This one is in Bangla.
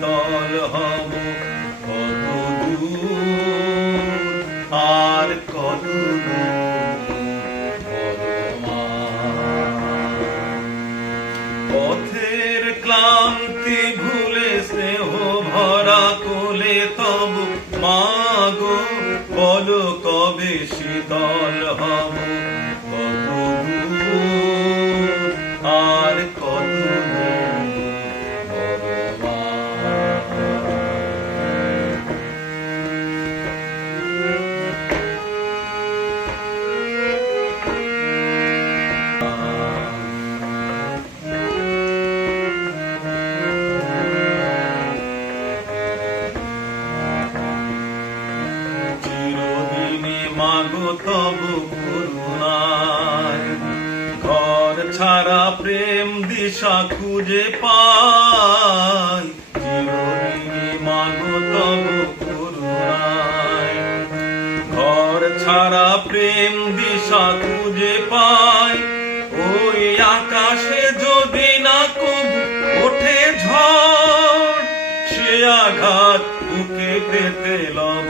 শীতল হব কত দূর আর কত পথের ক্লান্তি ভুলে স্নেহ ভরা কোলে তব মাগো বলো কবে শীতল হব কত দূর আর কত মাগো তব করুণায় ঘর ছাড়া প্রেম দিশা খুঁজে পাই চিরদিনই মাগো তব করুণায় ঘর ছাড়া প্রেম দিশা খুঁজে পাই ওই আকাশে যদি না কবু ওঠে ঝড় সে আঘাত বুকে পেতে লব